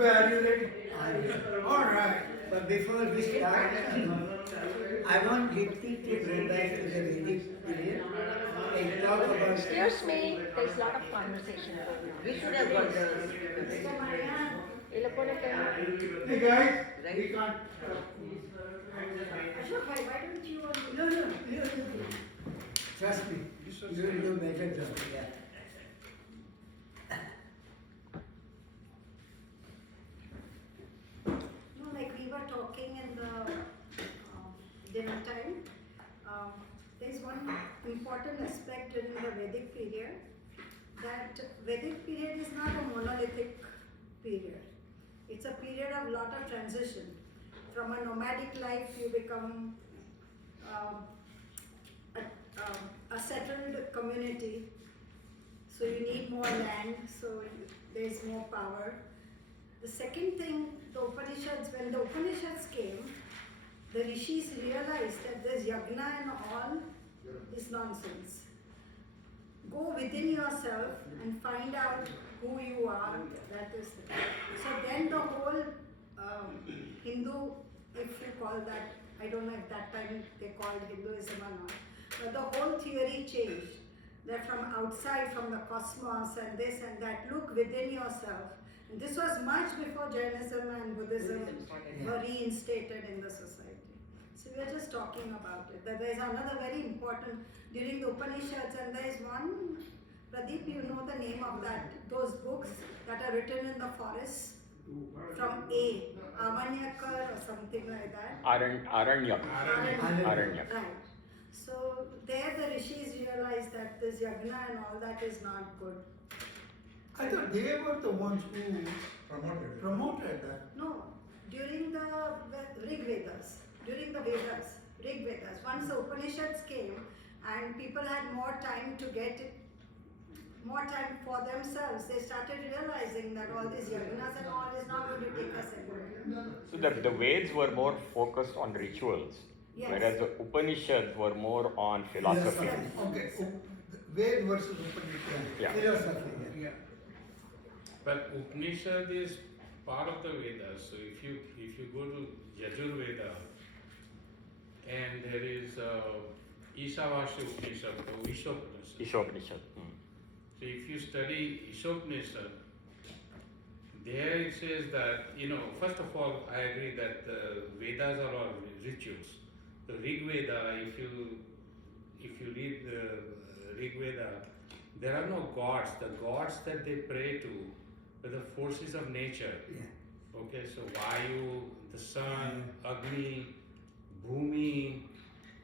Are you ready? All right. But before we start, I want Deepti to go back to the Vedic period and talk about. Excuse me, there's a lot of conversation going on. We should have got the Hey guys, right? we can't. Ashok, why don't you? No, no, you. Trust me, you will do better job. Yeah. No, like we were talking in the dinner time. There is one important aspect during the Vedic period, that Vedic period is not a monolithic period. It's a period of lot of transition. From a nomadic life, you become a settled community. So you need more land, so there is more power. The second thing, the Upanishads, when the Upanishads came, the rishis realized that this yagna and all is nonsense. Go within yourself and find out who you are. That is the So then the whole Hindu, if you call that, I don't know if that time they called Hinduism or not, but the whole theory changed. That from outside, from the cosmos and this and that, look within yourself. And this was much before Jainism and Buddhism were reinstated in the society. So we are just talking about it. That there is another very important, during the Upanishads, and there is one, Pradeep, you know the name of that, those books that are written in the forest from Amanyakar or something like that. Aranyak. Aranyak. Right. So there the rishis realized that this yagna and all that is not good. I thought they were the ones who promoted that. No, during the Rig Vedas, during the Vedas, Rig Vedas, once the Upanishads came and people had more time to get it, more time for themselves, they started realizing that all these yagnas and all is not going to take us anywhere. So the Veds were more focused on rituals, Yes. whereas the Upanishads were more on philosophy. Yes. Okay, Ved versus Upanishad. Yeah. Philosophy. Yeah. But Upanishad is part of the Vedas. So if you go to Yajur Veda, and there is Ishavasya Upanishad or Ishopanishad. Ishopanishad. So if you study Ishopanishad, there it says that, first of all, I agree that the Vedas are all rituals. The Rig Veda, if you read the Rig Veda, there are no gods. The gods that they pray to were the forces of nature. Yeah. Okay, so Vayu, the sun, Agni, Bhumi,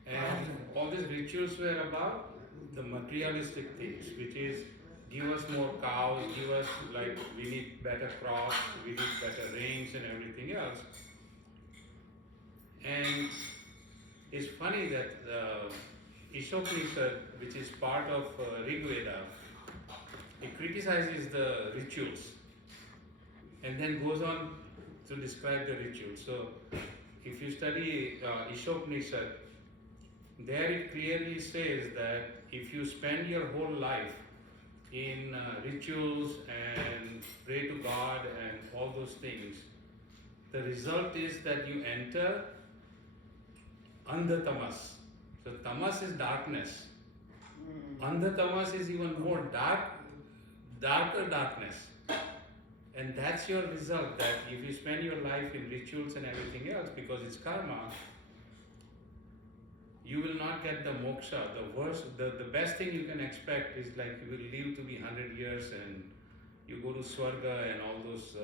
and all these rituals were about the materialistic things, which is give us more cows, give us, like, we need better crops, we need better rains and everything else. And it's funny that Ishopanishad, which is part of Rig Veda, it criticizes the rituals and then goes on to describe the rituals. So if you study Ishopanishad, there it clearly says that if you spend your whole life in rituals and pray to God and all those things, the result is that you enter Andhatamas. So tamas is darkness. Andhatamas is even more darker darkness. And that's your result, that if you spend your life in rituals and everything else, because it's karma, you will not get the moksha. The best thing you can expect is like you will live to be 100 years and you go to Swarga and all those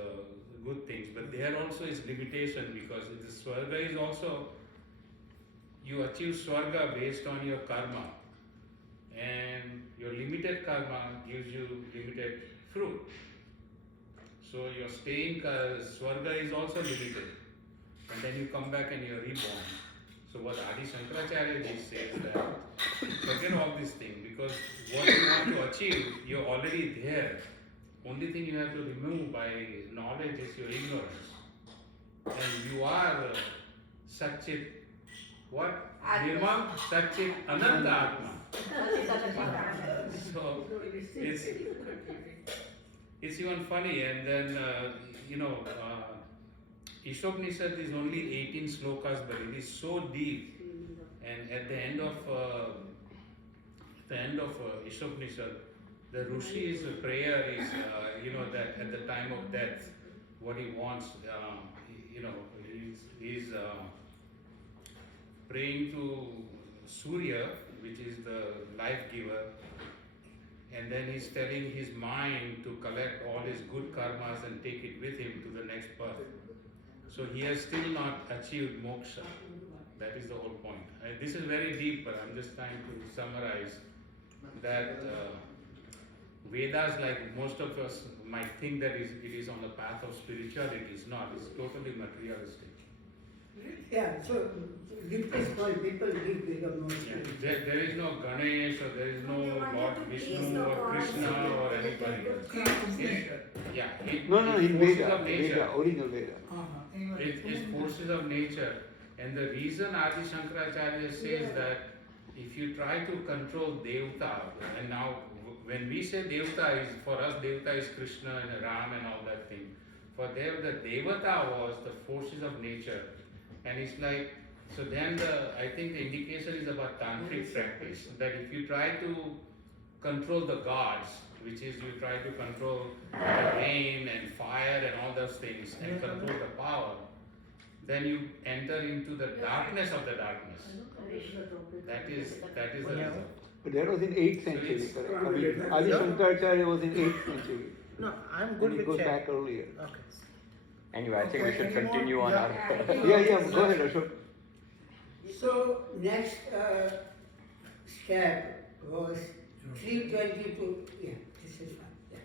good things. But there also is limitation, because the Swarga is also, you achieve Swarga based on your karma. And your limited karma gives you limited fruit. So your staying Swarga is also limited. And then you come back and you're reborn. So what Adi Shankaracharya ji says that forget all these things, because what you want to achieve, you're already there. Only thing you have to remove by knowledge is your ignorance. And you are Satchit, what? Nirmam Satchit Ananta Atma. So it's even funny, and then Ishopnishad is only 18 slokas, but it is so deep. And at the end of Ishopnishad, the Rishi's prayer is, that at the time of death, what he wants, he's praying to Surya, which is the life giver, and then he's telling his mind to collect all his good karmas and take it with him to the next birth. So he has still not achieved moksha. That is the whole point. This is very deep, but I'm just trying to summarize that Vedas, like most of us might think that it is on the path of spirituality. It's not. It's totally materialistic. Yeah, so deepest point, people give become more Yeah. spiritual. There is no Ganesh, or there is no They wanted Lord to please Vishnu the or gods. Krishna or anybody else. No, It's in forces Veda, of nature. Veda, original Veda. It's forces of nature. And the reason Adi Shankaracharya says that if you try to control Devta, and now when we say Devta, is for us Devta is Krishna and Ram and all that thing. For them the Devata was the forces of nature. And it's like, so then I think the indication is about tantric practice, that if you try to control the gods, which is you try to control the rain and fire and all those things and control the power, then you enter into the darkness of the darkness. That is the reason. But that was in 8th century, correct? I mean, Adi Shankaracharya was in 8th century. No, I'm And good it with goes check. back earlier. Okay. Anyway, I think we Okay, should any more? continue on Yeah. our. Yeah, go ahead, Ashok. So next step was 322, yeah, this is fine, yeah,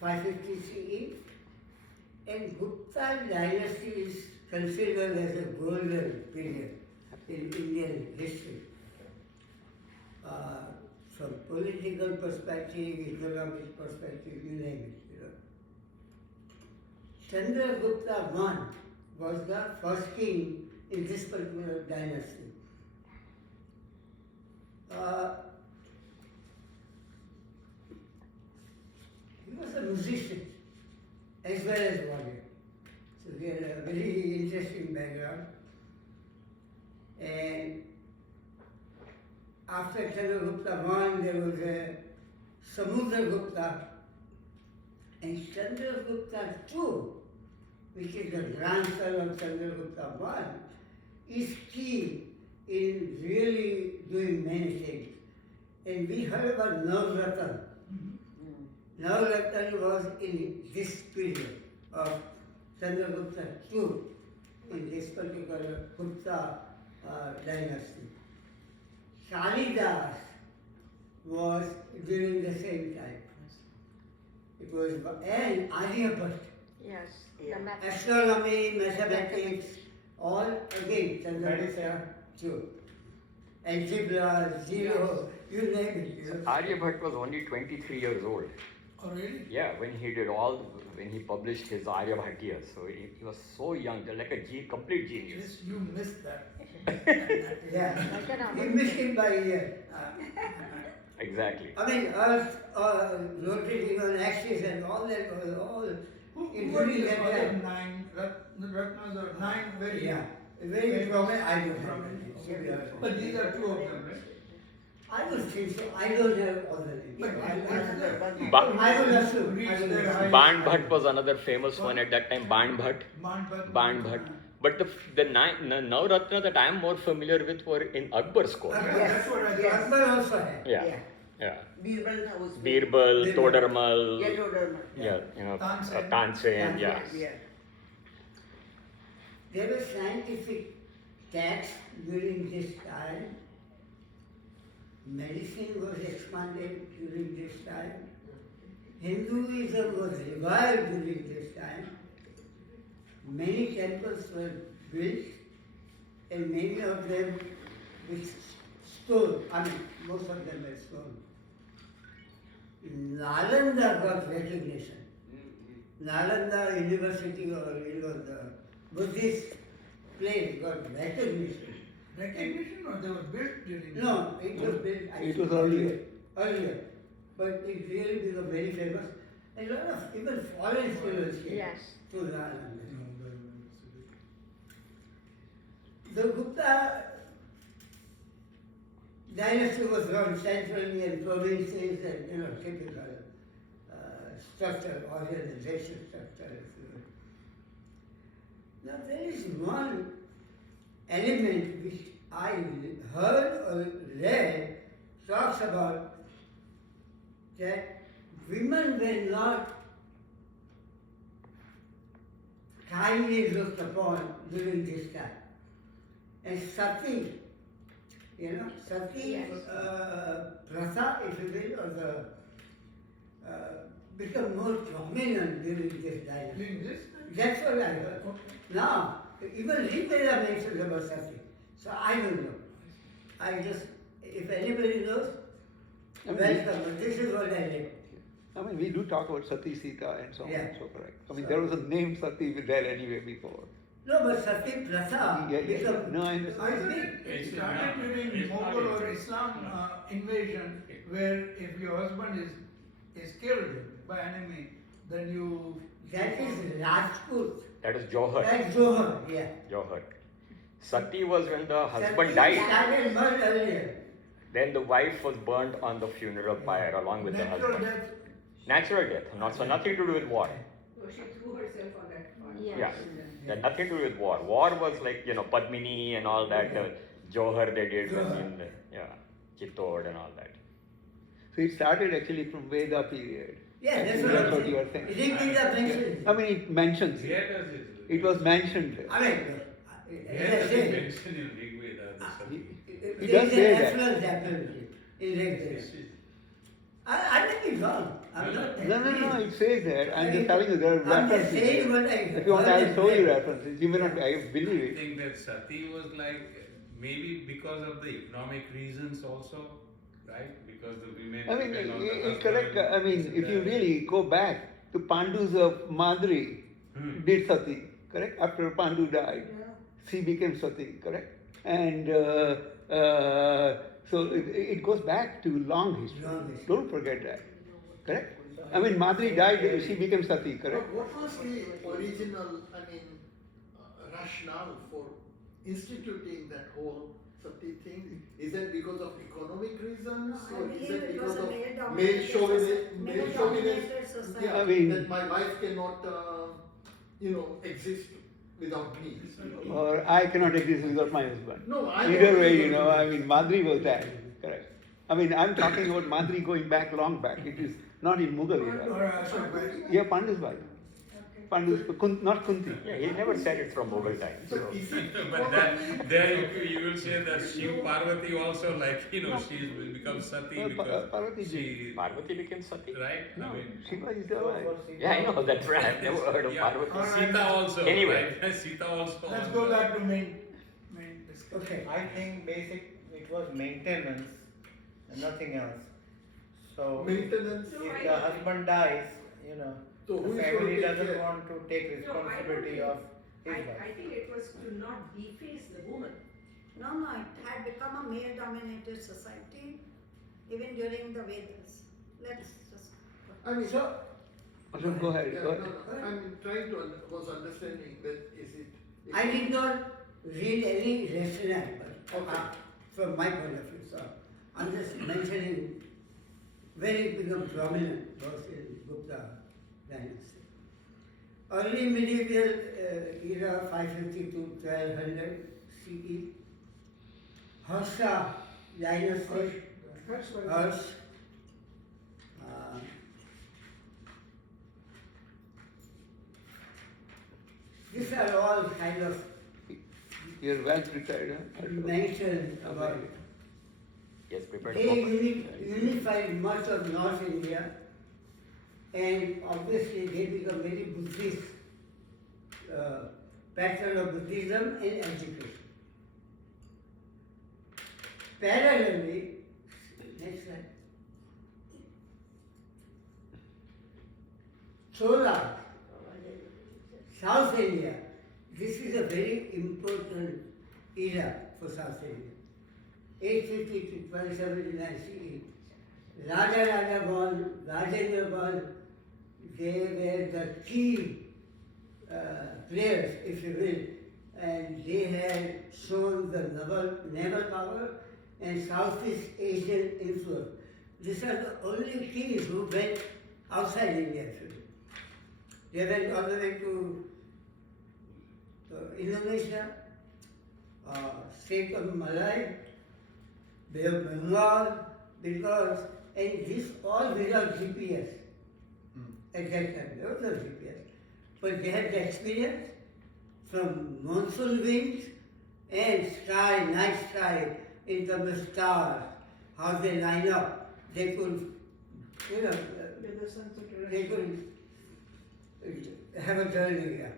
550 CE. And Gupta dynasty is considered as a golden period in Indian history. From political perspective, economic perspective, you name it, Chandragupta I was the first king in this particular dynasty. He was a musician as well as warrior. So he had a very interesting background. And after Chandragupta I, there was a Samudragupta, and Chandragupta II, which is the grandson of Chandragupta I, is key in really doing many things. And we heard about Navratna. Navratna was in this period of Chandragupta II, in this particular Gupta dynasty. Kalidas was during the same time. It was, and Aryabhat, Yes, Yeah. the method. astronomy, mathematics, all again Chandragupta II. Algebra, zero, you name it. Aryabhat was only 23 years old. Oh, really? Yeah, when he published his Aryabhatiya, so he was so young, like a complete genius. Yes, you missed that. Yeah, Like an he hour. missed it by a year. Exactly. I mean, Earth rotating on axis and all that was all Who were including the that other time. 9 Ratnas or 9 very Yeah, very prominent. I don't have it. But these are 2 of them, right? I don't think so. I don't have all the names. But I I will assume. reach I will their assume. height. Ban Bhatt was another famous one at that time. Ban Bhatt. Ban Bhatt. But the Navratna that I am more familiar with were in Akbar's court. That's what I thought. Akbar also had. Yeah. Yeah. Birbal was Birbal, Todarmal, Yellow Dharma. yeah, Tansen. Tansen, yeah. Yeah. There were scientific texts during this time. Medicine was expanded during this time. Hinduism was revived during this time. Many temples were built, and many of them with stone. I mean, most of them were stone. Nalanda got recognition. Nalanda University, or the Buddhist place, got recognition. Recognition or they were built during No, it was built. It was earlier. Earlier, but it really became very famous. a lot of even foreign students came Yes. to learn on this. The Gupta dynasty was run centrally in provinces and, typical structure, organization structure. Now there is one element which I heard or read talks about that women were not kindly looked upon during this time. And sati, sati Yes. pratha, if you will, or become more prominent during this dynasty. Doing this? That's what I heard. Now, even Rigveda mentions about sati. So I don't know. I just, if anybody knows, I mean, welcome. But this is what I read. I mean, we do talk about Sati Sita and so on Yeah. and so forth. I mean, there was a name Sati there anyway before. No, but sati pratha Yeah, yeah. become No, I understand. I thought it started during It's not Mughal or it's- Islam invasion, where if your husband is killed by enemy, then you. that is Rajput. That is Johar. That's Johar, yeah. Johar. Sati was when the husband Sati died. started much earlier. Then the wife was burnt on the funeral pyre along with the Natural husband. death. Natural death, not so nothing to do with war. She threw herself on that fire. Yes. Yeah, that nothing to do with war. War was like Padmini and all that. Johar they did when in Chittor and all that. So it started actually from Veda period. Yeah, that's That's what what you are I'm saying. saying. Rigveda mentions. I mean, it mentions Where it. does It was mentioned there. I mean, Where as I does it said, mention in Rig Veda the sati? He there does is say an that. affluence absolutely in Rigveda. I may be wrong. I'm not. No, it says there. I'm just telling you there are I'm just references. saying what I If you want, heard I'll and show you read. references. You may not, I believe I it. think that sati was like maybe because of the economic reasons also, right? Because the women I mean, depend on the husband, correct. I mean, this if you and that. really go back to Pandu's Madri, did Sati, correct? After Pandu died, she became Sati, correct? And so it goes back to long history. Long history. Don't forget that, correct? I mean, Madri died, she became Sati, correct? What was the original, rationale for instituting that whole sati thing? Is that because of economic reasons? No, I or is believe it it was because a of male-dominated male-dominated society. I mean- that my wife cannot, exist without me? Or I cannot exist without my husband. No, I Either don't way, think so. I mean, Madri was that, correct? I mean, I'm talking about Madri going back, long back. It is not in Mughal era. Or Ashok, right? Yeah, Pandu's wife. Pandu's, not Kunti. Yeah, he never said it's from Mughal times. So So. is it But then there you will say that Shiv Parvati also she's become sati because Parvati she Parvati became Sati? right? I mean Shiva is the wife. Yeah, I know, that's right. I've never heard of yeah. Parvati. Sita also. Anyway. Right? Sita also. Let's on go the- back to main discussion. Okay. I think it was maintenance and nothing else. So maintenance? if the husband dies, So who the is going family to take doesn't care? want to take responsibility of his I wife. think it was to not deface the woman. No, it had become a male-dominated society even during the Vedas. Let's just. I mean, So, Ashok, go ahead. yeah, Go no, ahead. no, I'm trying to, was understanding that is it. I did not read any rationale, but from my point of view, so I'm just mentioning when it became prominent was in Gupta dynasty. Early medieval era 550 to 1200 CE. Harsha dynasty. Harsh. These are all kind of You're well prepared, huh? Ashok? mentioned about. Yes, prepared They to unified much of North India, and obviously they become very Buddhist, pattern of Buddhism and education. Parallelly, next slide. Chola, South India, this is a very important era for South India. 850 to 1279 CE. Raja born, Rajendra born, they were the key players, if you will, and they had shown the naval power and Southeast Asian influence. These are the only kings who went outside India, actually. They went all the way to Indonesia, State of Malay, Bay of Bengal, because, and this all without GPS. At that time, there was no GPS. But they had the experience from monsoon winds and sky, night sky, in terms of stars, how they line up. They could, you know, they could have a journey here.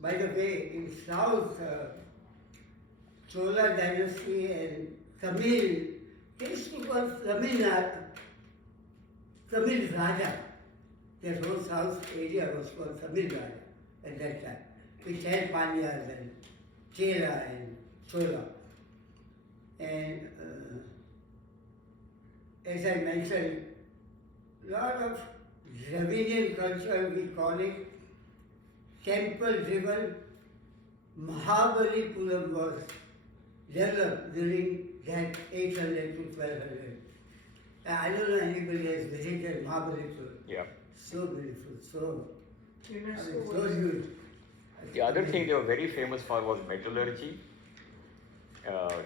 By the way, in South, Chola dynasty and Tamil, they used to call Tamil Raja. That whole South area was called Tamil Raja at that time, which had Pandyas and Chela and Chola. And as I mentioned, lot of Dravidian culture, we call it, temple-driven. Mahabalipuram was developed during that 800 to 1200. I don't know anybody has visited Mahabalipuram. Yeah. So beautiful, so, UNESCO so was- huge. The other thing they were very famous for was metallurgy,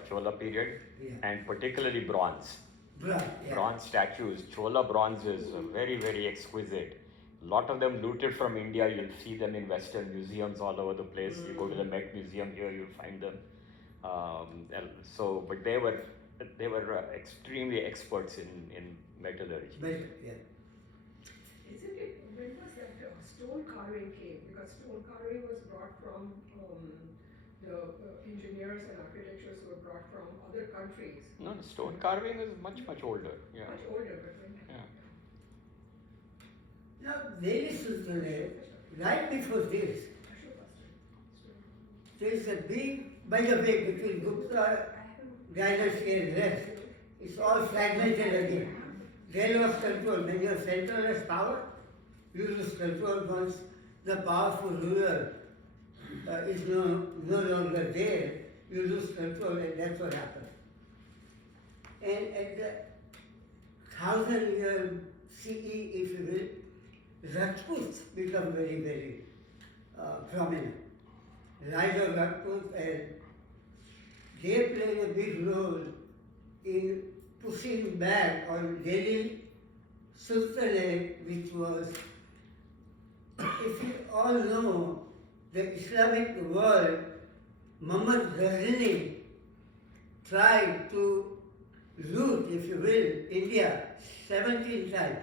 Chola period, Yeah. and particularly bronze. Yeah. Bronze statues. Chola bronze is very, very exquisite. A lot of them looted from India. You'll see them in Western museums all over the place. You go to the Met Museum here, you'll find them. But they were extremely experts in metallurgy. Yeah. Isn't it, when was that stone carving came? Because stone carving was brought from the engineers and architectures were brought from other countries. No, stone carving is much, much older. Yeah. Much older, but when? Yeah. Now, very simply, right before this, Ashok was there is a big, by the way, between Gupta dynasty and rest, it's all fragmented again. There was control. When your centralized power, you lose control once the powerful ruler is no longer there, you lose control, and that's what happened. And at the 1000-year CE, if you will, Rajputs become very, very prominent. Rise of Rajput, and they played a big role in pushing back on Delhi Sultanate, which was, if you all know, the Islamic world, Muhammad Ghazni tried to loot, if you will, India 17 times.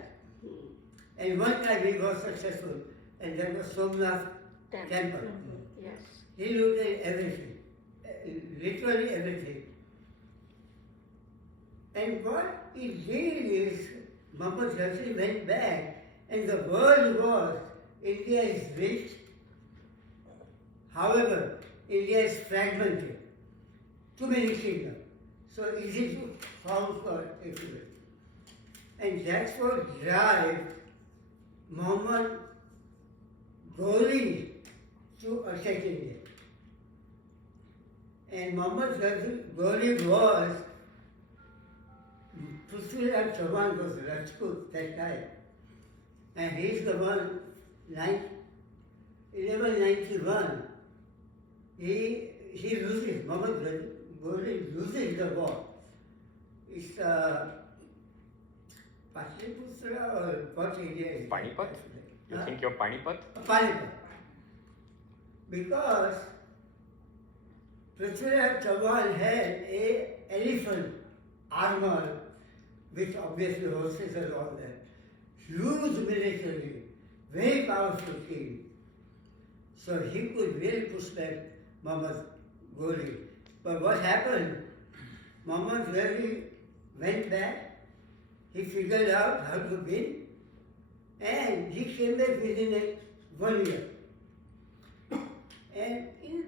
And one time he was successful, and that was Somnath Temple. Yes. He looted everything, literally everything. And what he did is, Muhammad Ghazni went back, and the world was, India is rich. However, India is fragmented. Too many kingdoms. So easy to fall for, if you will. And that's what drives Muhammad Ghori to attack India. And Muhammad Ghori was, Prithviraj Chauhan was Rajput that time. And he's the one, 1191, he loses, Muhammad Ghori loses the war. It's Patliputra or what area is it? Panipat? You think you're Panipat? Panipat. Because Prithviraj Chauhan had a elephant armor, which obviously horses and all that. Huge military, very powerful king. So he could really push back Muhammad Ghori. But what happened? Muhammad Ghazali went back, he figured out how to win, and he came back within 1 year. And in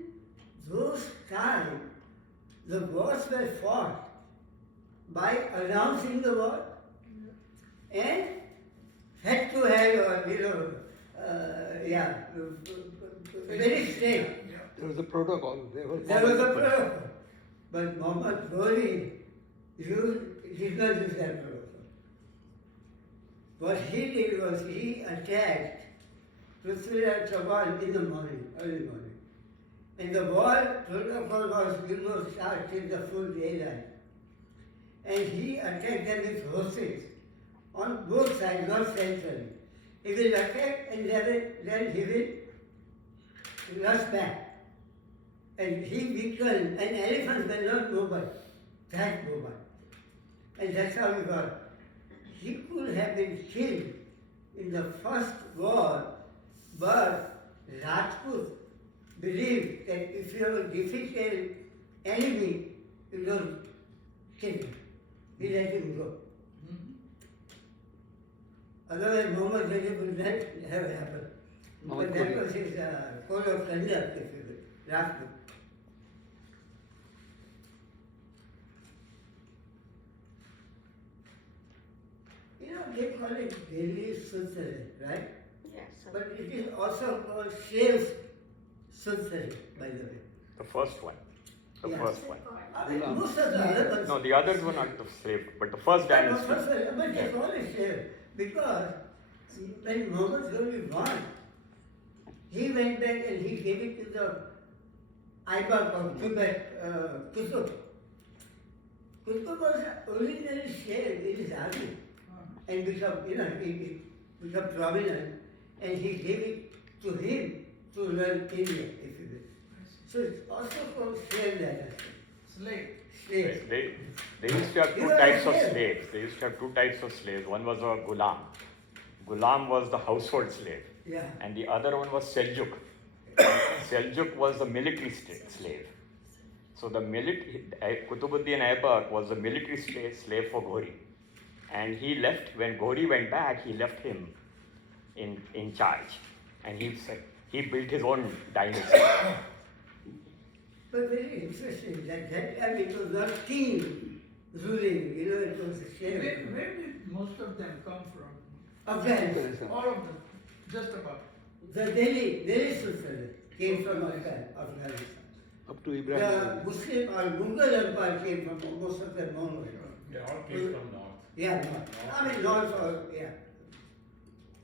those times, the wars were fought by announcing the war and had to have, very strict. There was a protocol. There was a protocol. But Muhammad Ghori did not use that protocol. What he did was he attacked Prithviraj Chauhan in the morning, early morning. And the war protocol was, start till the full daylight. And he attacked them with horses on both sides, not centrally. He will attack and then he will rush back. And he weakened, and elephants were not mobile, that mobile. And that's how he got. He could have been killed in the first war, but Rajput believed that if you have a difficult enemy, you don't kill him. He let him go. Otherwise, Muhammad Ghazali would not have happened. But that was his code of conduct, if you will, Rajput. They call it Delhi Sultanate, right? Yes. But it is also called Shave Sultanate, by the way. The first one. The Yeah. first one. I mean, most of the other ones. No, the others were not the slave, but the first dynasty. But they call it Shave because when Muhammad Ghazali won, he went back and he gave it to the Aibak of Tibet, Qutb. Qutb was originally Shave in his army and he became prominent, and he gave it to him to run India, if you will. So it's also called slave dynasty. Slave. Slave. They used to have two types of slaves. They used to have two types of slaves. One was a gulam. Gulam was the household slave. Yeah. And the other one was Seljuk. Seljuk was the military slave. So the Qutbuddin Aibak was the military slave for Ghori. And he left, when Ghori went back, he left him in charge. And he built his own dynasty. But very interesting that time it was not king ruling, it was a slave. Where did most of them come from? Afghanistan. All of them, just about. The Delhi Sultanate came from Afghanistan. Up to The Ibrahim. Muslim or Mughal Empire came from most of them Mongols. They all came from north. Yeah, north. I mean north or,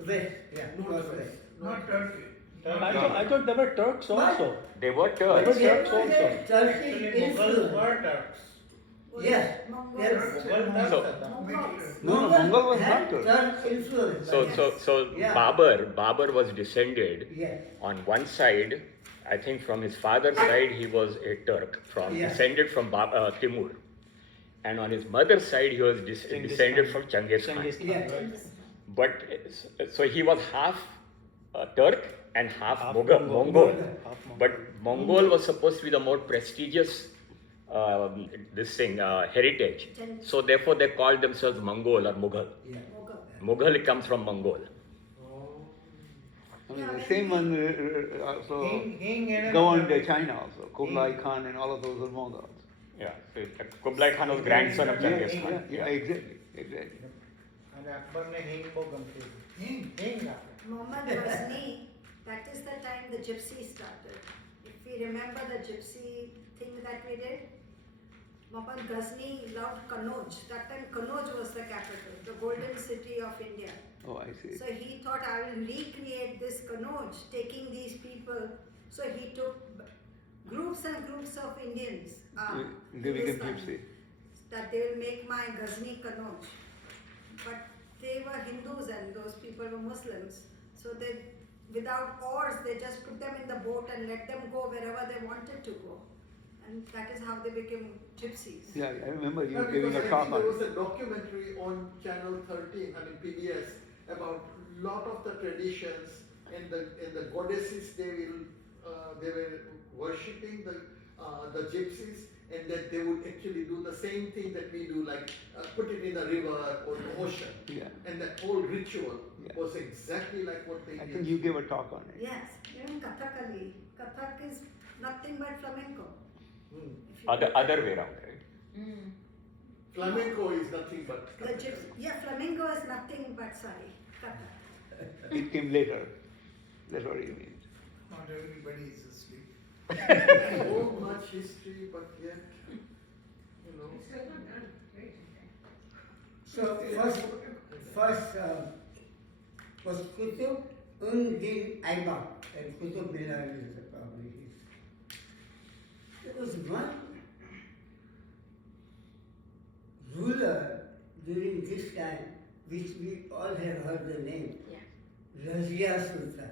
west, northwest. Not Turkey. I thought they were Turks also. They were But Turks. they were Turks also. Turkish Actually, Mughals influence. were Turks. Yes. Mongols. Yes. Mughal Turks So- at that. Mongols. No, Mongol was had not Turk. Turk influence. So Yeah. Babur was descended Yes. on one side, I think from his father's side he was a Turk, Yeah. descended from Timur. And on his mother's side he was descended from Genghis Khan. Yes. But so he was half Turk and half Half Mongol. Mongol. Half Mongol. But Mongol was supposed to be the more prestigious heritage. So therefore they called themselves Mongol or Mughal. Yeah. Mughal comes from Mongol. I mean, the same one also Hing and governed China also. Kublai Khan and all of those were Mongols. Yeah, so Kublai Khan was grandson of Genghis Yeah, Khan. yeah, exactly. And Akbar ne Hing ko confused. Hing. Hing. Muhammad Ghazni, that is the time the gypsy started. If we remember the gypsy thing that we did, Muhammad Ghazni loved Kannauj. That time Kannauj was the capital, the golden city of India. Oh, I see. So he thought, I will recreate this Kannauj, taking these people. So he took groups and groups of Indians. They became Hindustan, gypsy. that they will make my Ghazni Kannauj. But they were Hindus and those people were Muslims. So they, without oars, they just put them in the boat and let them go wherever they wanted to go. And that is how they became gypsies. Yeah, I remember you No, giving because a I talk think on there it. was a documentary on Channel 13, PBS, about lot of the traditions and the goddesses they were worshipping the gypsies, and that they would actually do the same thing that we do, like put it in a river or the ocean. Yeah. And that whole ritual Yeah. was exactly like what they I did. think you gave a talk on it. Yes, even Kathakali. Kathak is nothing but flamenco. Hmm. If you Other look other at- way around, right? Flamenco is nothing but. The yeah, flamenco is nothing but Kathak. It came later. That's what you mean. Not everybody is asleep. So much history, but yet, you know. It's still not done, right? So first was Qutub Din Aibak, and Qutub Minar is the probably his. There was one ruler during this time, which we all have heard the name, Razia Sultan.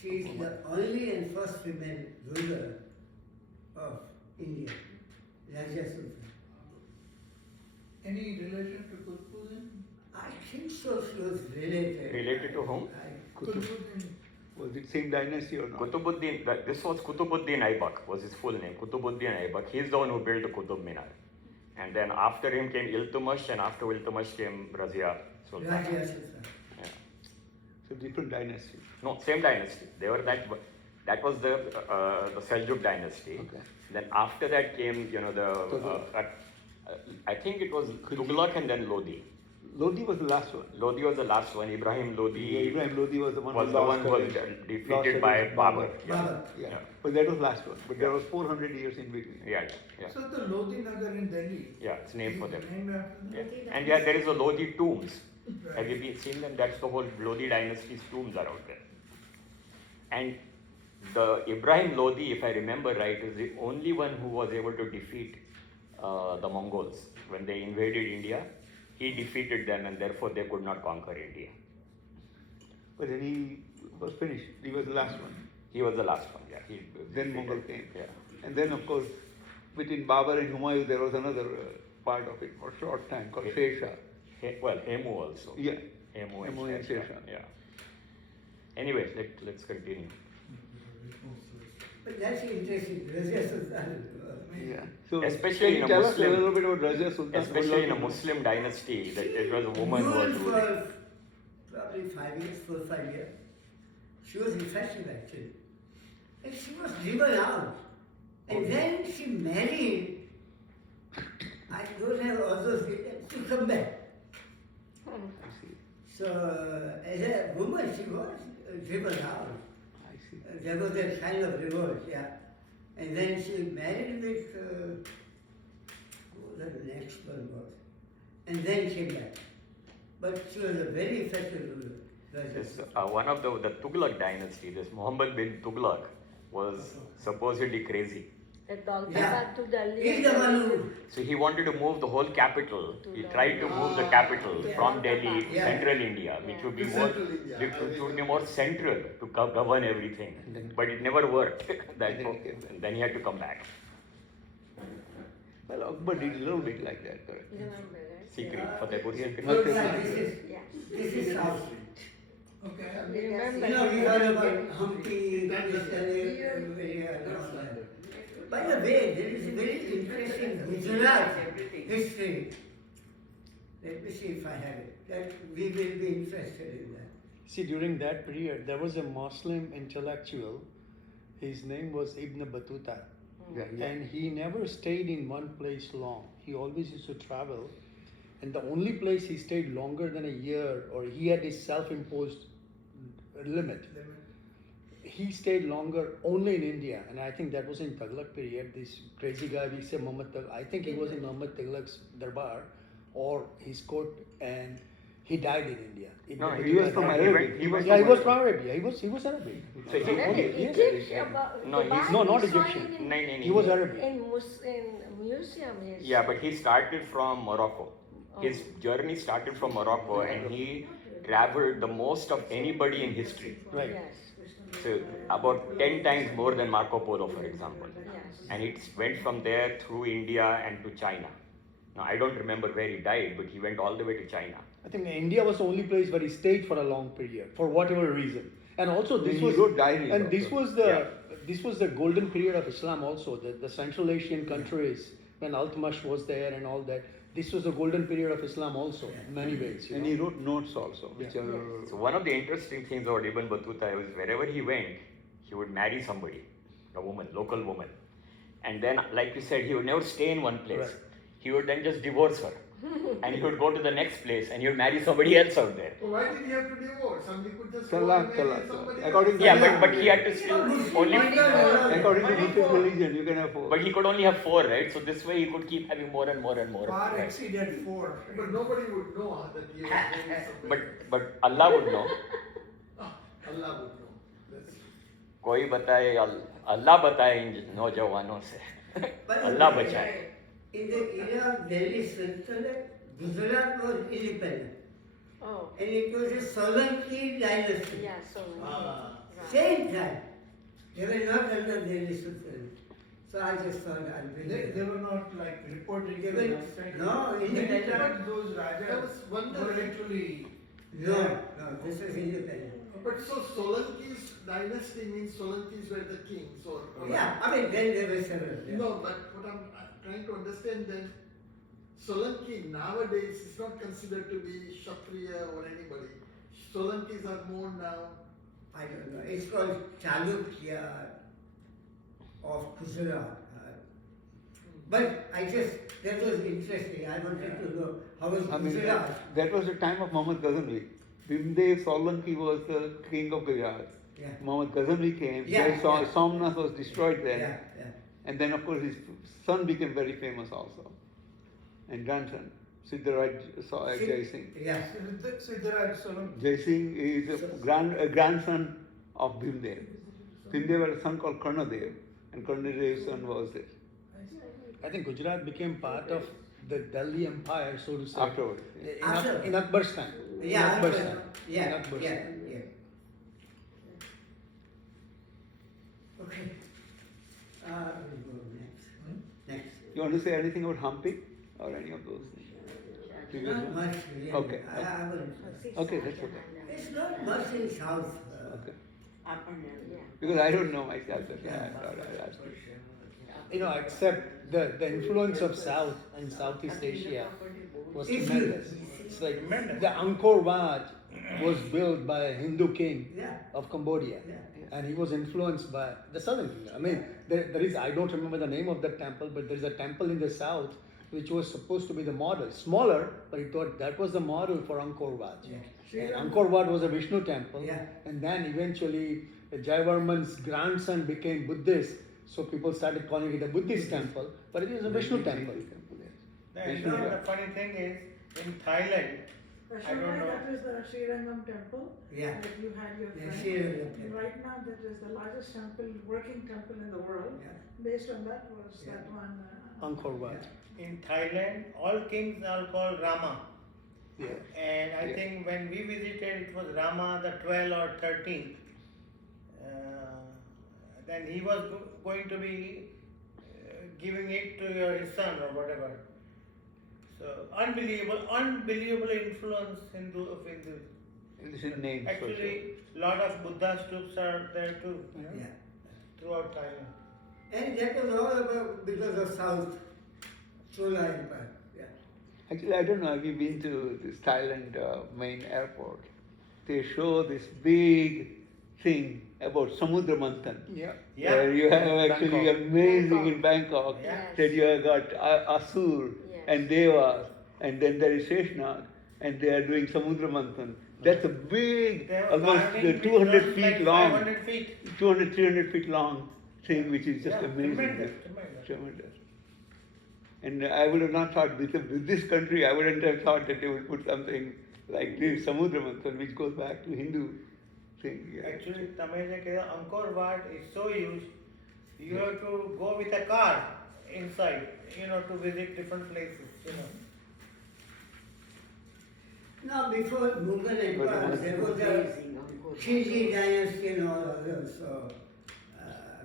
She is the only and first female ruler of India, Razia Sultan. Any relation to Qutbuddin? I think so, she was related. Related to whom? Qutbuddin. Was it same dynasty or not? Qutubuddin, this was Qutubuddin Aibak, was his full name. Qutubuddin Aibak. He's the one who built the Qutub Minar. And then after him came Iltutmish, and after Iltutmish came Razia Sultan. Razia Sultan. Yeah. So different dynasty. No, same dynasty. They were that was the Seljuk dynasty. Okay. Then after that came, I think it was Tughlaq and then Lodi. Lodi was the last one. Lodi was the last one. Ibrahim Lodi Yeah, Ibrahim Lodi was the one was who the lost one who was courage. defeated Lost by courage. Babur. Babur. Yeah. Yeah. But that was last one. But there was 400 years in between. Yeah, yeah. So the Lodi Nagar in Delhi. Yeah, it's named for them. Named after them? Yeah. And yeah, there is a Lodi tombs. Right. Have you seen them? That's the whole Lodi dynasty's tombs are out there. And the Ibrahim Lodi, if I remember right, is the only one who was able to defeat the Mongols when they invaded India. He defeated them, and therefore they could not conquer India. But then he was finished. He was the last one. He was the last one. Yeah. He Then defeated- Mongol came. Yeah. And then, of course, between Babur and Humayun, there was another part of it for a short time called Shah. Well, Hemu also. Yeah. Hemu Hemu and Sher Sher Shah. Yeah. Anyways, let's continue. But that's interesting, Razia Sultan. Yeah. So, Especially can in you a tell Muslim- us a little bit about Razia Sultan? Especially in a Muslim dynasty, that it was a woman who was Ruled ruling. for probably 5 years, 4 or 5 years. She was effective actually. And she was driven out. And then she married. I don't have all those details to come back. I see. So as a woman she was driven out. I see. There was a kind of revolt, yeah. And then she married with who the next one was. And then came back. But she was a very effective ruler. This, one of the Tughlaq dynasty, this Muhammad bin Tughlaq, was supposedly crazy. The Dolphin Yeah. back to Delhi. He's the one who So he wanted to move the whole capital. He tried to move the capital from Delhi to Yeah. central India, which would be To more, central India, which would be more central to govern everything. But it never worked. And then he came back. And then he had to come back. Well, Akbar did a little bit like that, correct? You remember, right? Secret, Fatehpur Yeah. secret. Good side, Yeah. this is South. Okay. You remember? You know, we heard about Humpty, That's this and That's that. standard. By the way, there is a very interesting Gujarat history. Let me see if I have it. That we will be interested in that. See, during that period, there was a Muslim intellectual. His name was Ibn Battuta. Yeah, yeah. And he never stayed in one place long. He always used to travel. And the only place he stayed longer than a year, or he had his self-imposed limit. He stayed longer only in India, and I think that was in Tughlaq period. This crazy guy, we say Muhammad Tughlaq, I think he was in Muhammad Tughlaq's darbar or his court, and he died in India. No, He was from he Arabia. went- he was Yeah, he from was from Arabia. He was Arabic. So he- Isn't it Yes. Egypt? About No, he's- No, not we saw Egyptian. it in- No, no, no. He was Arabic. In museum, yes. Yeah, but he started from Morocco. His journey started from Morocco, and he traveled the most of anybody in history. Right. Yes. So about 10 times more than Marco Polo, for example. Yes. And it went from there through India and to China. Now I don't remember where he died, but he went all the way to China. I think India was the only place where he stayed for a long period, for whatever reason. And also this He was wrote diaries and also. this was the Yeah. this was the golden period of Islam also. The Central Asian countries, when Altamash was there and all that, this was the golden period of Islam also, in many ways. And he wrote notes also, which Yeah. are. So one of the interesting things about Ibn Battuta was wherever he went, he would marry somebody, a woman, local woman. And then, like you said, he would never stay in one place. Right. He would then just divorce her. And he would go to the next place and he would marry somebody else out there. So why did he have to divorce? Somebody could just go Talaq, and marry talaq, somebody talaq. According else. to Yeah, but he had to still only. According to Muslim religion, you can have four. But he could only have 4, right? So this way he could keep having more and more and more. Far Right. exceeded 4. But nobody would know that he was marrying somebody. But Allah would know. Allah would know. That's कोई बताए अल्लाह बताए इन नौजवानों से. Allah बचाए. In the era of Delhi Sultanate, Gujarat was independent. Oh, And it was a Solanki dynasty. yeah, so. Right. Same time. They were not under Delhi Sultanate. So I just thought I'll be They there. were not like reported They to were- the outside. no, independent. But those There rajas was one were time- actually. No, this was independent. But so Solanki's dynasty means Solankis were the kings or. Yeah, I mean, then there were several. Yeah. No, but what I'm trying to understand then, Solanki nowadays is not considered to be Kshatriya or anybody. Solankis are more now. I don't know. It's called Chalukya of Gujarat. But that was interesting. I wanted to know how was I mean, Gujarat. that was the time of Muhammad Ghazanvi. Bhimdev Solanki was the king of Gujarat. Yeah. Muhammad Ghazanvi came. Yeah, They yeah. Somnath was destroyed then. Yeah, yeah. And then, of course, his son became very famous also. And grandson, Siddharaj Jai Singh. Yeah. Siddharaj Solanki. Jai Singh is a grandson of Bhimdev. Bhimdev had a son called Karnadev, and Karnadev's son was there. I think Gujarat became part of the Delhi Empire, so to say. Afterwards. In Akbar's time. Yeah, in Akbar's after- time. yeah, In Akbar's yeah, time. yeah. Okay. We'll go next. Next. You want to say anything about Hampi or any of those things? Not much really. Okay. I wouldn't. Okay, that's okay. It's not much in South. Okay. Yeah. Because I don't know myself, that's why I thought I'd ask you. You know, except the influence of South and Southeast Asia was If you- tremendous. It's like the Angkor Wat was built by a Hindu king Yeah. of Cambodia. Yeah. And he was influenced by the southern kingdom. I mean, there is, I don't remember the name of that temple, but there is a temple in the south which was supposed to be the model. Smaller, but it thought that was the model for Angkor Wat. Yeah. And Angkor Wat was a Vishnu temple. Yeah. And then eventually Jayavarman's grandson became Buddhist. So people started calling it a Buddhist temple, but it is a Vishnu temple. And the funny thing is, in Thailand, I don't know. That is the Srirangam temple. Yeah. That you had your Yeah, friend. Srirangam temple. Right now, that is the largest temple, working temple in the world. Yeah. Based on that was Yeah. that one. Angkor Wat. In Thailand, all kings are called Rama. Yeah. And I think when we visited, it was Rama the 12th or 13th. Then he was going to be giving it to his son or whatever. So unbelievable influence of Hinduism. It's in names. for sure. Actually, lot of Buddha stoops are there too, Yeah. throughout Thailand. And that was all about because of South Chola Empire. Yeah. Actually, I don't know, have you been to this Thailand main airport? They show this big thing about Samudra Manthan. Yeah. Yeah. Where you have actually Bangkok. amazing in Bangkok Yes. that you have got Asur Yes. and Devas, and then there is Sheshnag, and they are doing Samudra Manthan. That's a big, They have almost gardening which 200 runs feet like long, 500 feet. 200, 300 feet long thing, which is just Yeah, amazing. tremendous, tremendous. Tremendous. And I would have not thought, with this country, I wouldn't have thought that they would put something like this, Samudra Manthan, which goes back to Hindu thing. Yeah. Actually, Tamil Angkor Wat is so huge, you have to go with a car inside, to visit different places, Now, before Mughal Empire, there was a Khilji dynasty and all others, so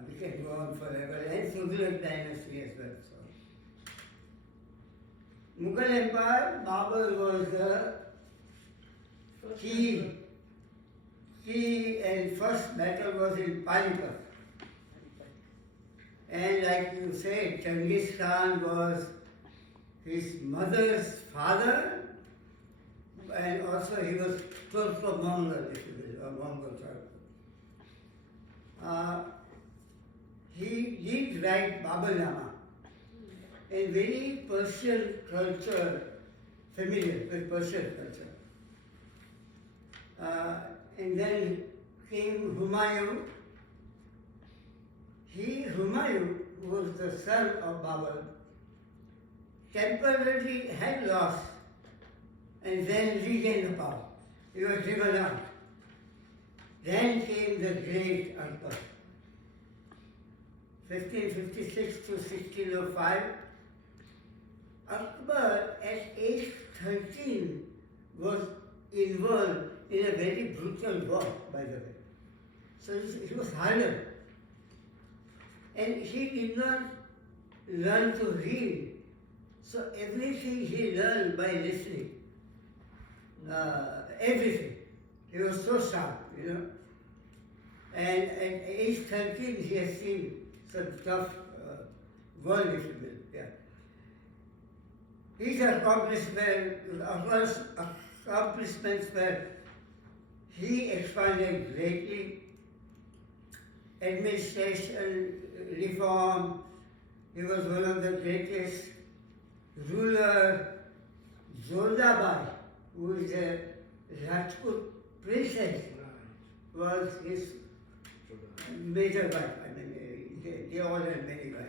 we can go on forever, and Tughlaq dynasty as well. So. Mughal Empire, Babur was the key and first battle was in Panipat. And like you say, Genghis Khan was his mother's father, and also he was Turco-Mongol, if you will, or Mongol Turk. He did write Babalnama, and very Persian culture, familiar with Persian culture. And then came Humayun. Humayun, who was the son of Babur, temporarily had lost and then regained the power. He was driven out. Then came the great Akbar. 1556 to 1605. Akbar at age 13 was involved in a very brutal war, by the way. So he was hardened. And he did not learn to read. So everything he learned by listening. Everything. He was so sharp, you know. And at age 13, he has seen some tough world, if you will. Yeah. His accomplishments were he expanded greatly, administration, reform. He was one of the greatest ruler. Zodabai, who is a Rajput princess, was his major wife. I mean, they all had many wives.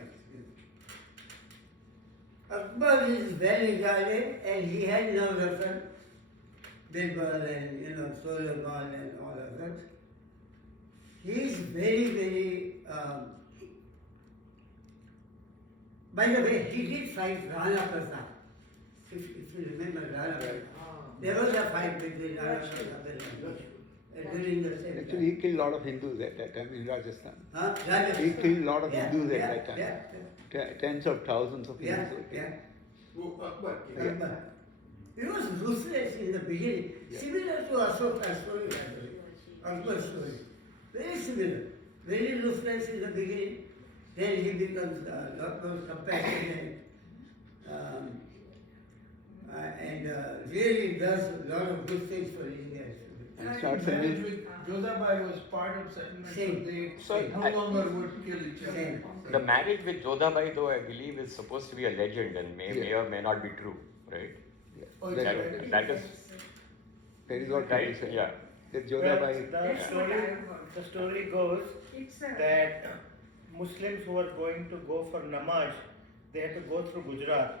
Akbar is well regarded, and he had no reference. Birbal and Solomon and all of that. He is very, very. By the way, he did fight Rana Pratap. If you remember Rana Pratap, there was a fight between Rana Pratap and during the same Actually, time. he killed a lot of Hindus at that time in Rajasthan. Huh? Rajasthan. He killed a lot of Yeah, Hindus yeah, at that time. yeah, Tens of thousands of yeah, Hindus. yeah. Who Akbar? Akbar. He was ruthless in the beginning, similar to Ashok's story, by the way. Akbar's story. Very similar. Very ruthless in the beginning, then he becomes a lot more compassionate and really does a lot of good things for India. And I Starts think a marriage new- with Jodhabai was part of settlement, Same. so they So no longer would kill each other. Same. The marriage with Jodhabai, though, I believe is supposed to be a legend and may or may not be true, right? Oh, That- that's right. That is That is what right. people say. Yeah. That Well, Jodhabai. the story goes It's a. that Muslims who were going to go for namaz, they had to go through Gujarat,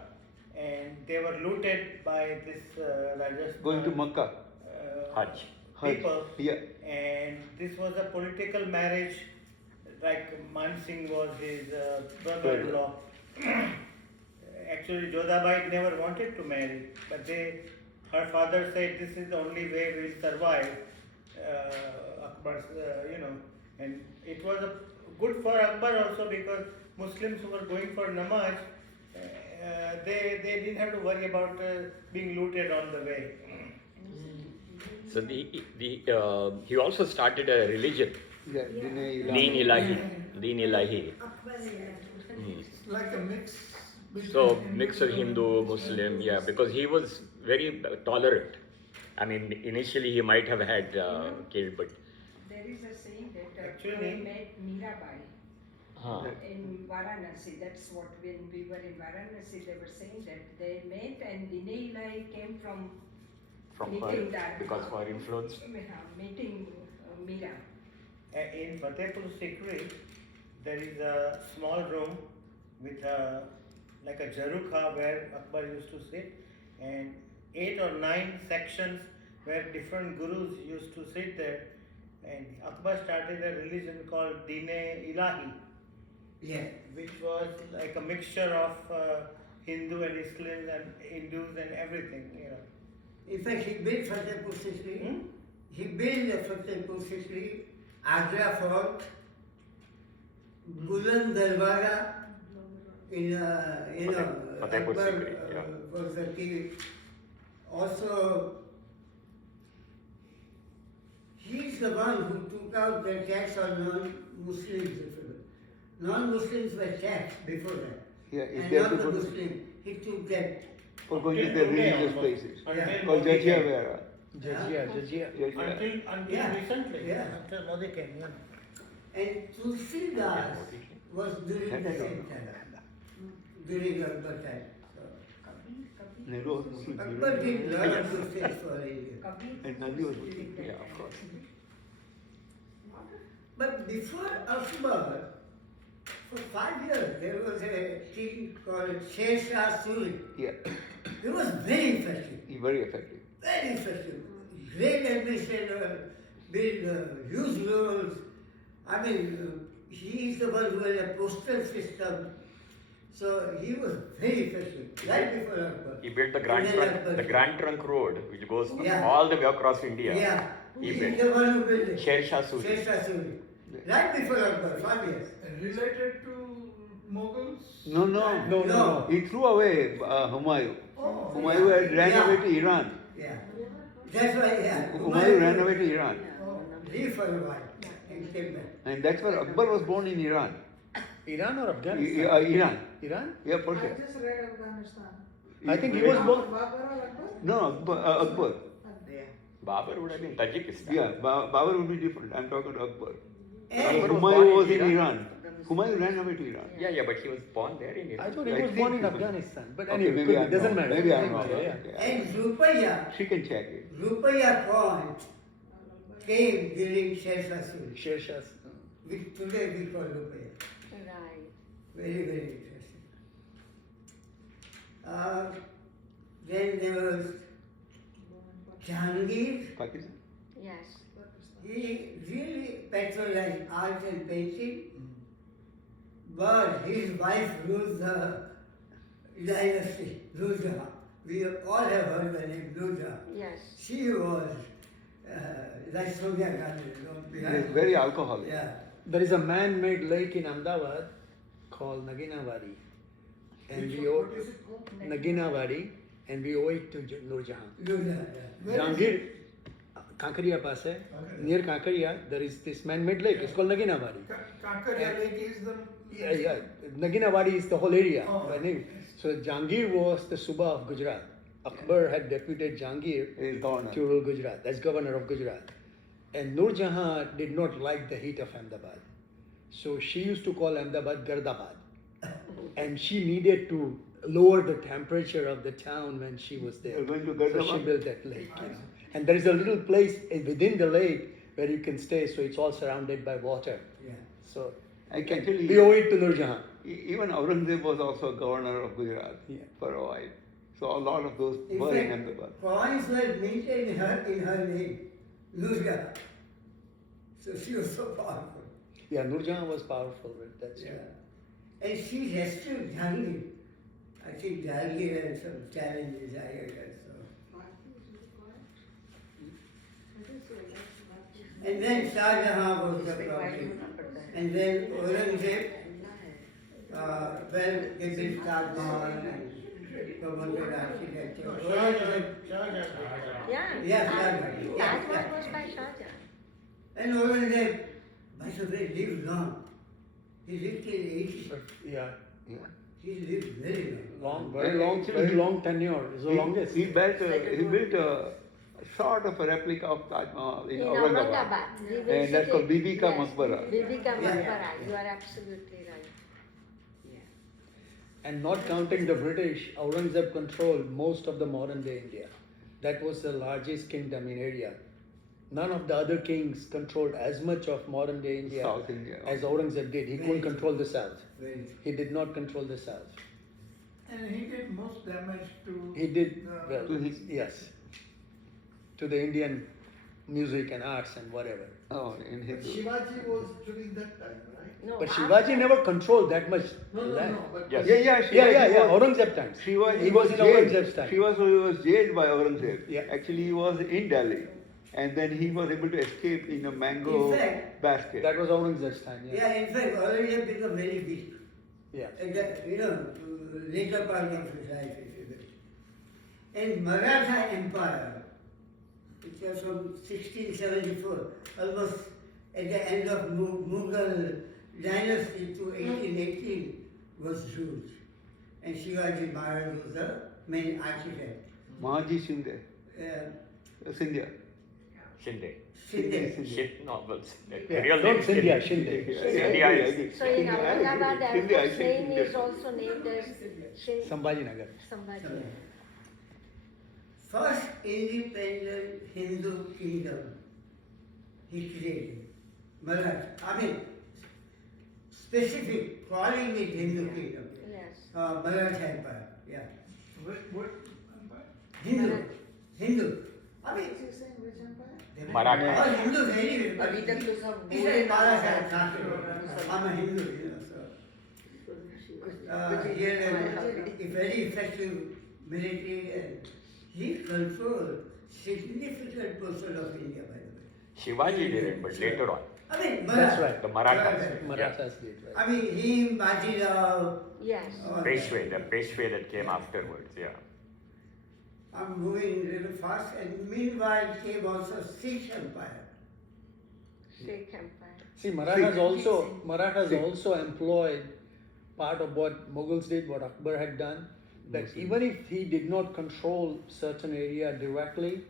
and they were looted by this Rajasthan. Going to Makkah. Hajj. People. Yeah. And this was a political marriage, like Man Singh was his brother-in-law. Actually, Jodhabai never wanted to marry, but her father said this is the only way we'll survive. Akbar's, and it was good for Akbar also because Muslims who were going for namaz, they didn't have to worry about being looted on the way. So he also started a religion, Yeah. Deen Ilahi. Deen Ilahi. Akbar It's like a mix. So between mix of Hindu, and Muslim, yeah, because he was very tolerant. I mean, initially he might have had killed, but There is a saying that Actually- they met Mirabai huh. in Varanasi. That's what when we were in Varanasi, they were saying that they met and Dine Ilai came from From meeting her, that because of her influence. meeting Mira. In Fatehpur Sikri, there is a small room with like a jarukha where Akbar used to sit, and 8 or 9 sections where different gurus used to sit there. And Akbar started a religion called Dine Ilahi, Yeah. which was like a mixture of Hindu and Islam and Hindus and everything. In fact, he built Fatehpur Sikri. Hmm? He built Fatehpur Sikri, Agra Fort, Buland Darwaza. Fatehpur Akbar Sikri, yeah. was the king. Also, he's the one who took out the tax on non-Muslims. non-Muslims were taxed before that. Yeah, if And they have not to the go Muslim, he took that. for going to Until the today religious also. places. Until Called Modi Jajia came. Vera. Jajia. Until Yeah. recently. Yeah. Until Modi came. Yeah. And Tulsidas was during That I the don't same know. time, during Akbar time. Nehru was Muslim. So, Akbar did a lot of good things for India. And Gandhi was Muslim. Yeah, of course. But before Akbar, for 5 years, there was a king called Shah Suri. Yeah, He was very effective, very effective. very effective. Great administrator, built huge roads. I mean, he is the one who had a postal system. So he was very effective, right before Akbar. He built the And then Akbar. Grand Trunk Road, which goes Yeah. all the way across India. Yeah, He he built. is the one who built it. Sher Shah Suri. Shah Suri. Right before Akbar, 5 years. Related to Mughals? No. He threw away Humayun. Oh, Humayun had ran Yeah. away to Iran. Yeah. That's why, yeah. Humayun ran away to Iran. Leave for a while and came back. And that's where Akbar was born in Iran. Iran or Afghanistan? Iran. Iran? Yeah, for sure. I just read Afghanistan. I think he was born. Babur or Akbar? No, Akbar. Babur would have been Tajikistan. Yeah, Babur would be different. I'm talking about Akbar. And Akbar was Humayun born was in in Iran. Iran. Humayun ran away to Iran. Yeah, but he was born there in I Iran. thought he I was born in think he was. Afghanistan. But Okay, anyway, maybe I'm doesn't wrong. matter. Maybe I'm Doesn't wrong. matter, yeah. And Rupaya, She can check it. Rupaya coin came during Sher Shah Suri, Sher Shah's. which today we call Rupaya. Right. Very, very interesting. Then there was Jahangir. Pakistan. Yes. He really patronized art and painting, but his wife ruled the dynasty, Nur Jahan. We all have heard the name Nur Jahan. Yes. She was like Sonia Gandhi. He is very alcoholic. Yeah. There is a man-made lake in Ahmedabad called Naginawadi. And we owe What is it called? Naginawadi, and we owe it to Nur Jahan. Nur Jahan, yeah. Jahangir, Kankaria pass hai. Near Kankaria, there is this man-made lake. It's called Naginawadi. Kankaria Lake is the. Yeah. Naginawadi is the whole area. Oh. by name. So Jahangir was the Suba of Gujarat. Akbar had deputed Jahangir He is governor. to rule Gujarat, as governor of Gujarat. And Nur Jahan did not like the heat of Ahmedabad. So she used to call Ahmedabad Gardabad. And she needed to lower the temperature of the town when she was there. You're going to So she Gardabad? built that lake. And there is a little place within the lake where you can stay, so it's all surrounded by water. Yeah. So I can actually. we owe it to Nur Jahan. Even Aurangzeb was also governor of Gujarat Yeah. for a while. So a lot of those In were in fact, Ahmedabad. coins were minted in her name, Nur Jahan. So she was so powerful. Yeah, Nur Jahan was powerful, that's true. Yeah. And she rescued Jahangir. I think Jahangir had some challenges, I guess. So. And then Shah Jahan was the problem. And then Aurangzeb, well, they built Taj Mahal and promoted architecture. Aurangzeb, Yeah. Yeah, Shah Jahan. Taj Mahal was by Shah Jahan. and Aurangzeb, by the way, lived long. He lived till 80. Yeah, He lived very long. very long tenure. It's the longest. He built a sort of a replica of Taj Mahal in In Aurangabad. Aurangabad. We And visited. that's called Bibi Ka Yes. Maqbara. Bibi Ka Yeah. Maqbara. You are absolutely right. And not counting the British, Aurangzeb controlled most of the modern day India. That was the largest kingdom in area. None of the other kings controlled as much of modern day India, South India. as Aurangzeb did. He couldn't control the south. Very. He did not control the south. And he did most damage to. He did the- well, To his- yes, to the Indian music and arts and whatever. Oh, in Hindu. Shivaji was during that time, right? No, But after- Shivaji never controlled that much No, land. but Yes. Yeah, Yeah, Shivaji was- Aurangzeb times. Shivaji He was in jailed. Aurangzeb's time. Shivaji was jailed by Aurangzeb. Yeah. Actually, he was in Delhi. And then he was able to escape in a mango In fact, basket. That was Aurangzeb's time. Yeah. Yeah, in fact, Aurangzeb became very weak. Yeah. And later part of his life, if you will. And Maratha Empire, which was from 1674, almost at the end of Mughal dynasty to 1818 was huge. And Shivaji Maharaj was the main architect. Mahaji Shinde. Sindhya. Shinde. Shinde. Shinde, no, well, the Yeah, real not name Sindhya, Shinde. Shinde. Sindhya is. So in Aurangabad, Shinde, I airport think train is also named as Sambhaji Nagar. Sambhaji. First independent Hindu kingdom he created. Maratha. I mean, specific, calling it Hindu kingdom. Yes. Maratha Empire, yeah. What empire? Hindu. Hindu. I mean, Maratha. all Hindus anyway. but अभी तक तो सब he said Maratha Empire. I'm a Hindu, so. He had a very effective military and he controlled significant portion of India, by the way. Shivaji did it, but later on. I mean, That's right. The Marathas. Marathas did, right? I mean, him, Bajirao. Yes. Peshwe, the Peshwe that came afterwards, yeah. I'm moving really fast, and meanwhile came also Sikh Empire. Sikh Empire. See, Marathas also employed part of what Mughals did, what Akbar had done. That even if he did not control certain area directly,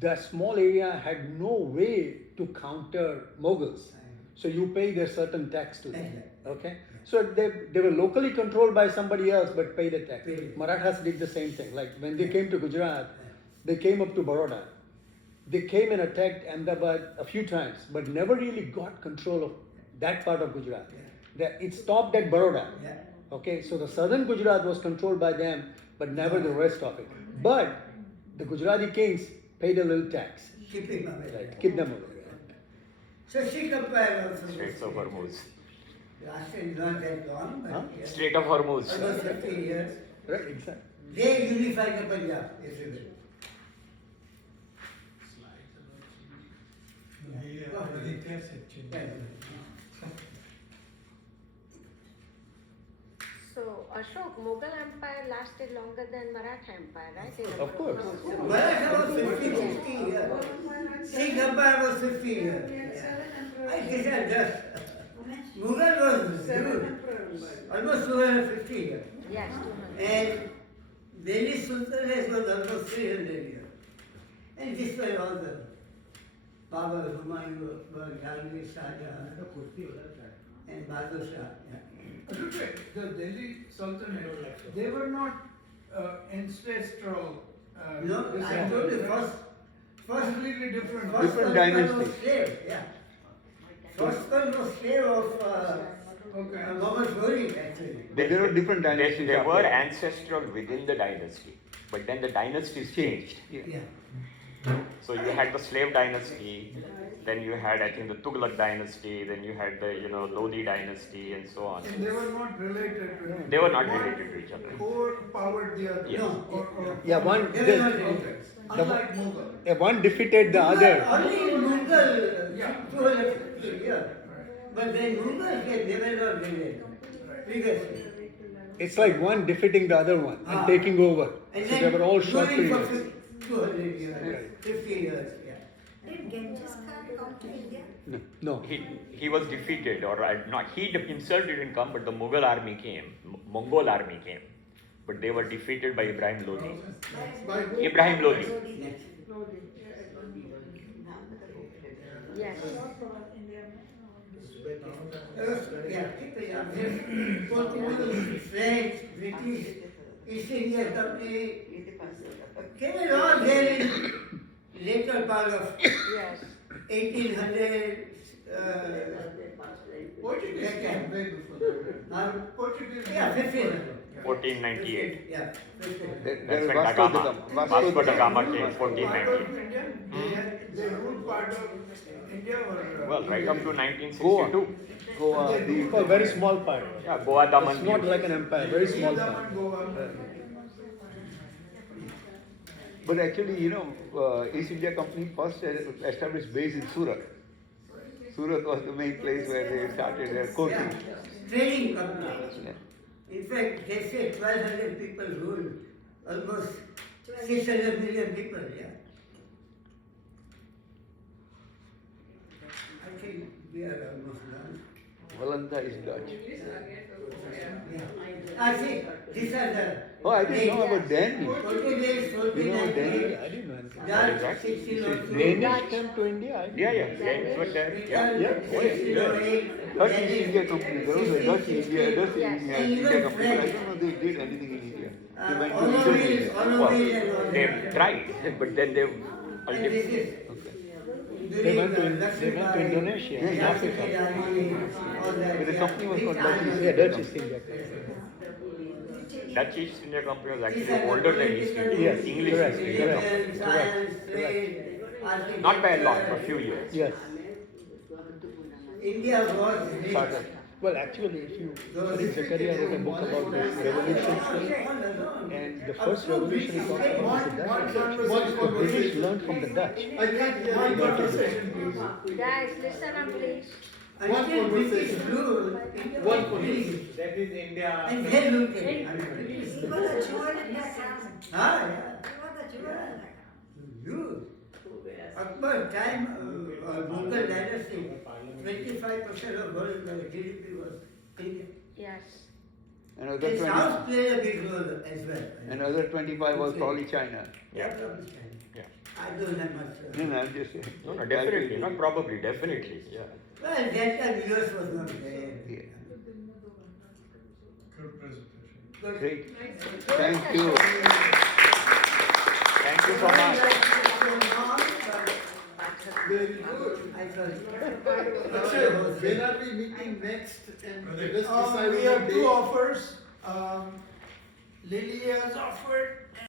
the small area had no way to counter Mughals. So you pay their certain tax to them. Okay? So they were locally controlled by somebody else but paid a tax. Marathas did the same thing. Like when they came to Gujarat, they came up to Baroda. They came and attacked Ahmedabad a few times, but never really got control of that part of Gujarat. It stopped at Baroda. Yeah. Okay, so the southern Gujarat was controlled by them, but never the rest of it. But the Gujarati kings paid a little tax. Keep him away. Right, keep them away. So Sikh Empire also. Straits of Hormuz. Lasted not that long, but Huh? yeah. Strait of Hormuz. Almost 50 years. Right, exactly. They unified the Punjab, if you will. So Ashok, Mughal Empire lasted longer than Maratha Empire, right? Of course. Maratha was 50 years. Sikh Empire was 50 years. I guess I just. Mughal was huge. Almost 250 years. Yes, 200. And Delhi Sultanate was almost 300 years. And this way all the Babur, Humayun, Akbar, Jahangir, Shah Jahan, and Bahadur Shah. Yeah. The Delhi Sultanate, they were not ancestral. No, I told you first Completely different. first Different one dynasty. was slave, yeah. First one was slave of Okay. Muhammad Ghori, actually. There were different They dynasties. were after that. ancestral within the dynasty, but then the dynasties changed. Yeah. So you had the slave dynasty, then you had, I think, the Tughlaq dynasty, then you had the, Lodi dynasty, and so on. And they were not related to each They were not other. related to each other. Overpowered the other. Yes. Or, Yeah, one, They were not the, related. unlike Mughal. one defeated the other. Only Mughal, Yeah. 250 years. But then Mughal, they were not related. Previously. It's like one defeating the other one and Ah. taking over. And So then they were all short ruling for periods. 200 years, 50 years, yeah. Did Genghis Khan come to India? No. He was defeated, or not. He himself didn't come, but the Mughal army came, Mongol army came, but they were defeated by Ibrahim Lodi. By who? Ibrahim Lodi. Next. Yes. Yeah, Portuguese, French, British, East India Company, came along there in later part of Yes. 1800. Portuguese came way before that. Portuguese. Yeah, 1500. 1498. Yeah, 1500. There That's when Vasco Da da Gama. Gama. Vasco da Gama came, Most 1498. They ruled part of India or. Well, right up to 1962. Goa, the For a very small part. Yeah, Goa, Daman. It's not like an empire, very small Daman, part. Goa. But actually, East India Company first established base in Surat. Surat was the main place where they started their courting. Yeah, trading company. Yeah. In fact, they say 1200 people ruled almost 600 million people, yeah. I think we are almost done. Valanta is Dutch. See, these are the. Oh, I didn't know about Danny. Portuguese, You know about Danny? I didn't know anything. What is Dutch, that? 1602. Danish came to India? I didn't Yeah, know. yeah, Danes were there. Yeah, Yeah. Oh, yeah. 1608. Dutch East India Company. There was a Dutch India, Dutch Yes. India Company, but I don't know they did anything in India. They went to Honoris, Indonesia. honoris and all They that. tried, but then they And this ultimately. is They went to Indonesia and Yeah. Africa. But the company was called Dutch East Yeah, India. Dutch East India. Dutch East India Company was actually older than East India. Yes, English correct, East India correct. Company. Not by a lot, but a few years. Yes. India was Started. Well, actually, if you, I think Zakaria wrote a book about the revolutions, and the first revolution he talks about is the Dutch revolution. The British learned from the Dutch. I can't hear One you. conversation, please. Guys, listen up, please. One conversation. One conversation. That is India. And they looked at it. He was a jewel in their crown. Ah, yeah. He was a jewel in their crown. Huge. Akbar time, Mughal dynasty, 25% of world GDP was India. Yes. Another And 20, South played a big role as well. another 25 was probably China. Yeah, probably China. Yeah. I don't have much. No, no, I'm just saying. No, no, definitely, not probably, definitely. Yeah. Well, that time US was not there. Yeah. Good presentation. Good. Great. Thank you. Thank you so much. Very good. I thought. Akshay, when are we meeting next? And let's decide We on have a two date. offers. Lily has offered